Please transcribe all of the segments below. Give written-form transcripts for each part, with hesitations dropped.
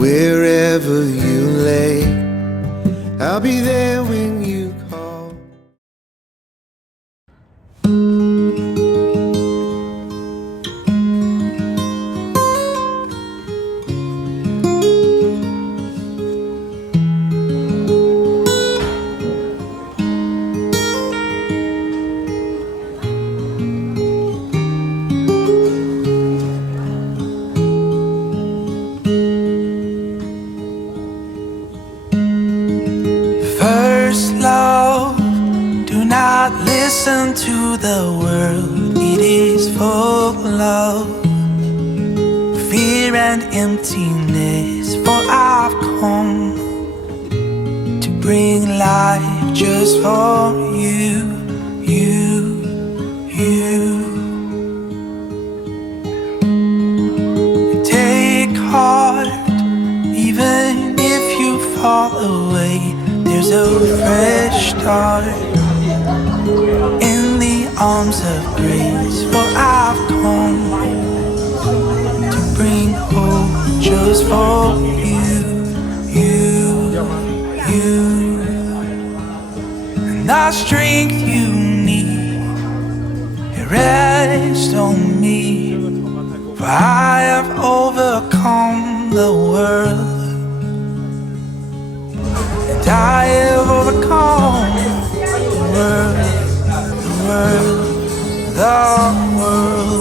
wherever you lay. I'll be there when you call. Listen to the world, it is full of fear and emptiness. For I've come to bring life just for you, you, you. Take heart, even if you fall away, there's a fresh start in the arms of grace. For I've come to bring hope just for you, you, you. And the strength you need, it rests on me. For I have overcome the world, and I have overcome the world. The world.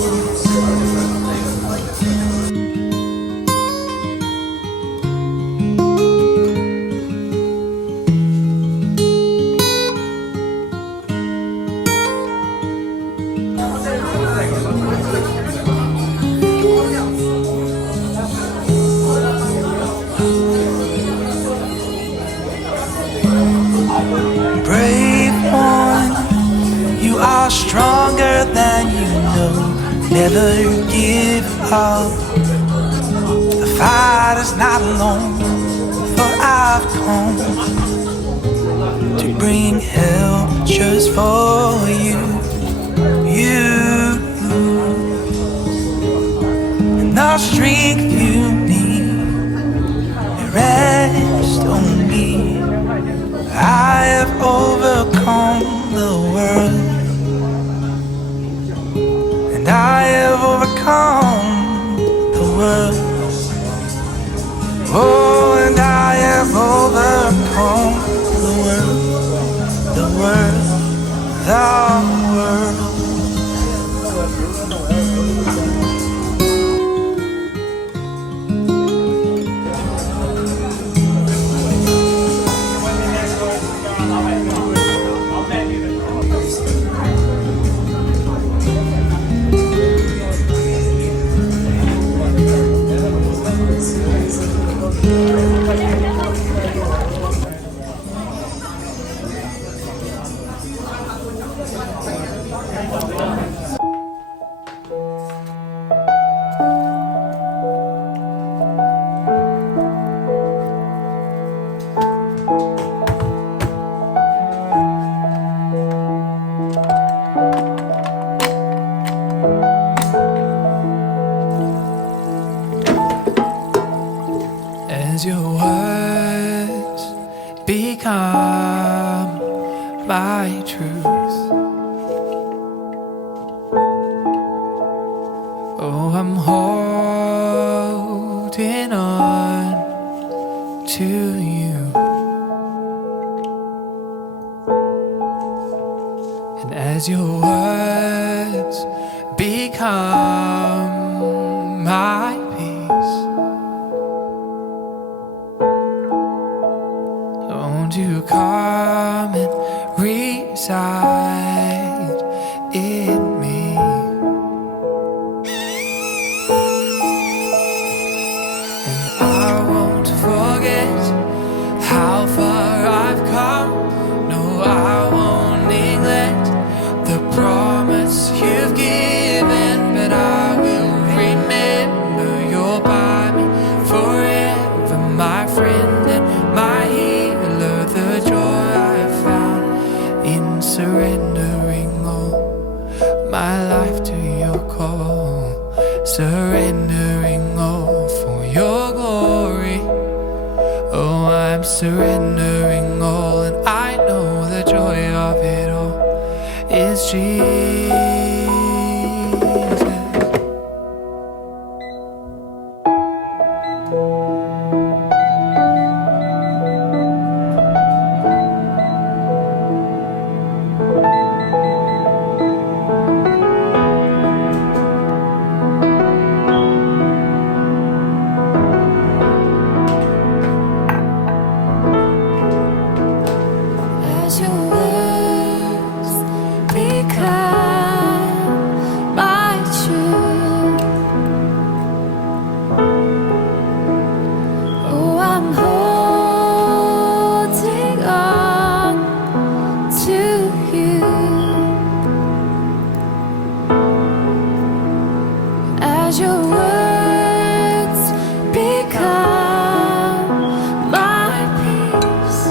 Brave one, you are stronger than you know. Never give up. The fight is not alone. For I've come to bring help just for you, you. And the strength you need, it rests on me. I have overcome the world, and I have overcome the world. Oh, and I have overcome the world, the world, the world. As your words become my truth, oh, I'm holding on to you. And as your words become my peace, won't you come and reside in me? And I won't forget how far I've come. No, I won't neglect the promise you've given, but I will remember you're by me forever, my friend and my healer. The joy I found in surrendering all my life to your call, surrendering all for your glory. Jesus. As your words become my truth, oh, I'm holding on to you. As your words become my peace,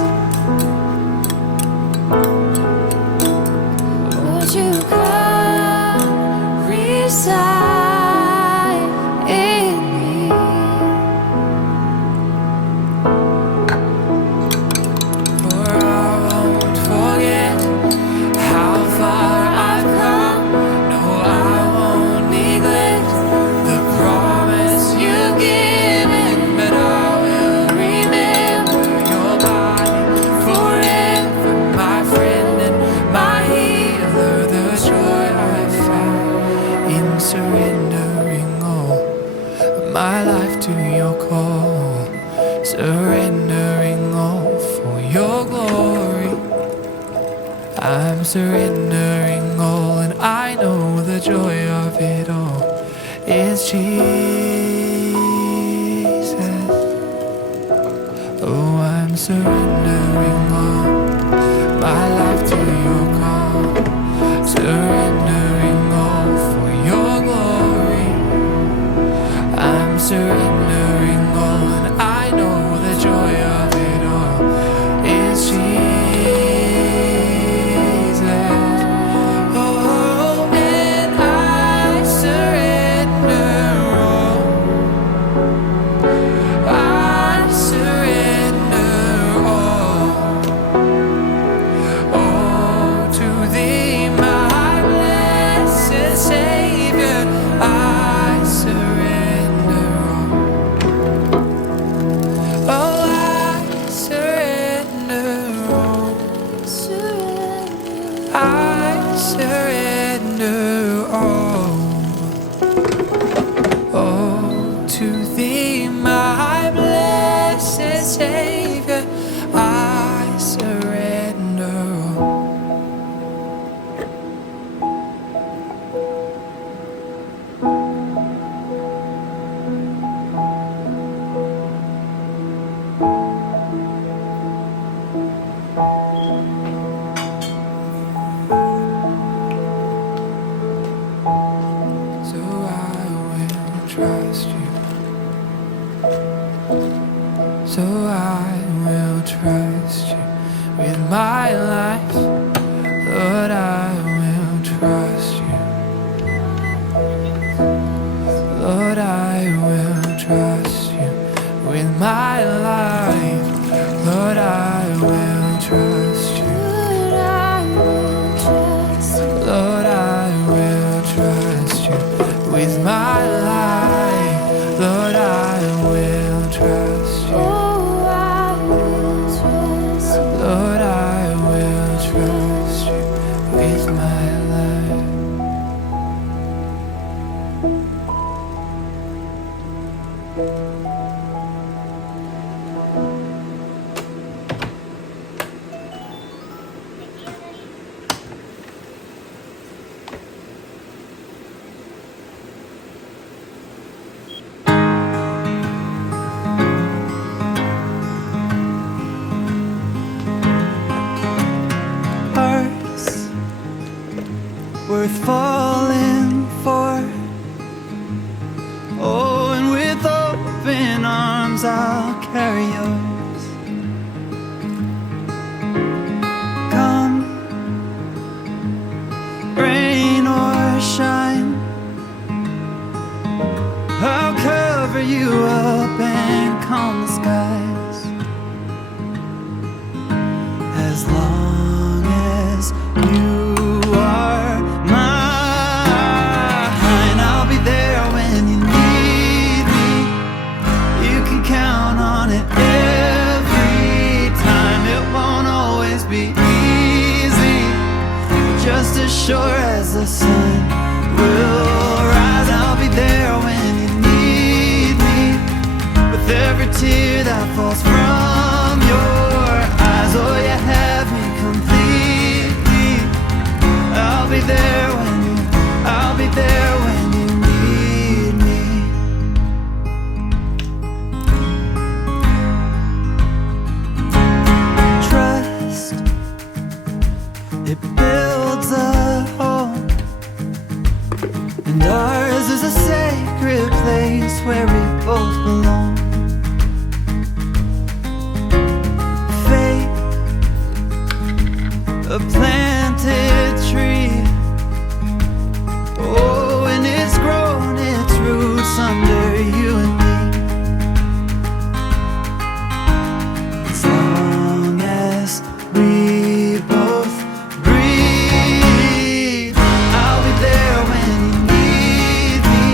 would you come reside in me? For I won't forget how far I've come. No, I won't neglect the promise you've given, but I will remember your body forever, my friend and my healer. The joy I found in surrendering all of my life to your call, surrendering all for your glory. I'm surrendering all, and I know the joy of it all is Jesus. Oh, I'm surrendering all my life to your call, surrendering all for your glory. I'm surrendering all, and I know the joy of it all is Jesus. Oh, and I surrender all. I surrender all. Oh, to thee, my blessed Savior, I surrender all. Oh, I surrender all. I surrender all. Oh, to thee, my blessed Savior, I surrender all. So I will trust you. So I will trust you with my life. Lord, I will trust you. Lord, I will trust you with my life. Lord, I will trust you. Lord, I will trust you with my life. Lord, I will trust you. Lord, I will trust you with my life. Hearts worth falling for. Oh, and with open arms I'll carry yours. Come, rain or shine, I'll cover you up and calm the skies. As long as you are on it every time. It won't always be easy, just as sure as the sun will rise. I'll be there when you need me, with every tear that falls from your eyes. Oh, you have me completely. I'll be there when I'll be there when you need me. Trust, it builds a home, and ours is a sacred place where we both belong. Faith, a planted tree. Oh, and it's grown its roots under you and me. As long as we both breathe, I'll be there when you need me.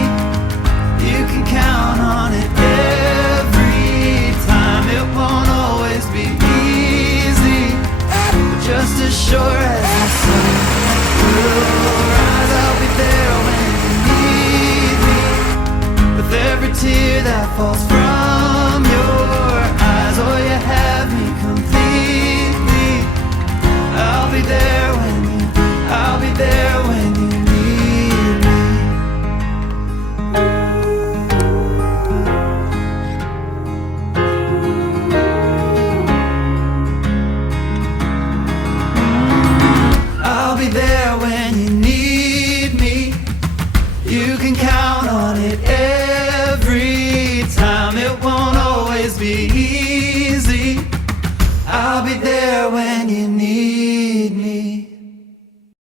You can count on it every time. It won't always be easy, but just as sure as the sun will rise, I'll be there when you need me, with every tear that falls from your eyes. Oh, you have me completely. I'll be there when I'll be there when you need me. I'll be there when you need me. You can count on it